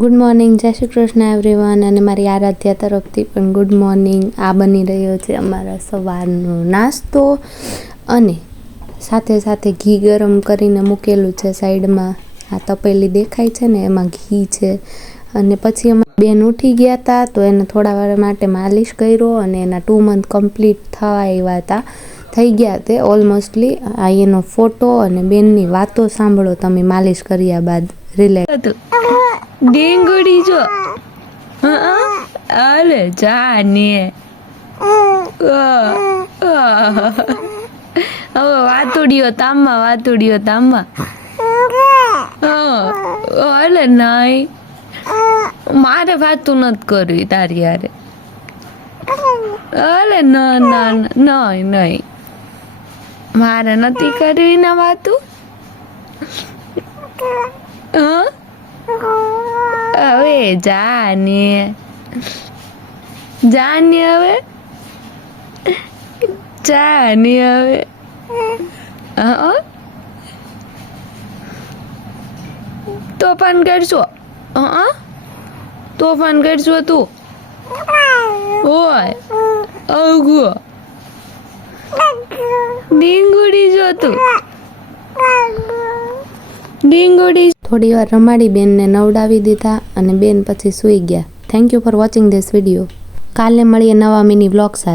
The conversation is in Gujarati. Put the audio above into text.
ગુડ મોર્નિંગ, જય શ્રી કૃષ્ણ એવરીવન. અને મારી આરાધ્યા તરફથી પણ ગુડ મોર્નિંગ. આ બની રહ્યો છે અમારા સવારનો નાસ્તો અને સાથે સાથે ઘી ગરમ કરીને મૂકેલું છે સાઈડમાં. આ તપેલી દેખાય છે ને, એમાં ઘી છે. અને પછી અમે બેન ઉઠી ગયા હતા તો એને થોડા વાર માટે માલિશ કર્યો અને એના 2 મંથ કમ્પ્લીટ થવા આવ્યા હતા, થઈ ગયા તે ઓલમોસ્ટલી. આ એનો ફોટો અને બેનની વાતો સાંભળો તમે માલિશ કર્યા બાદ. રિલેક્સ ડીંગુડી જો અરે જા ને હવે વાતુડિયો તામમાં અલે નહીં, મારે વાતું નથી કરવી તારી યારે. અલે નહીં મારે નથી કરવી ના વાતું. હવે જાને હવે તોફાન કરશો તું હોય અગો ડીંગુડી જો તું ડીંગુડી. થોડી વાર રમાડી બેનને નવડાવી દીધા અને બેન પછી સૂઈ ગયા. Thank you for watching this video. કાલે મળીએ નવા મિની વ્લોગ સાથે.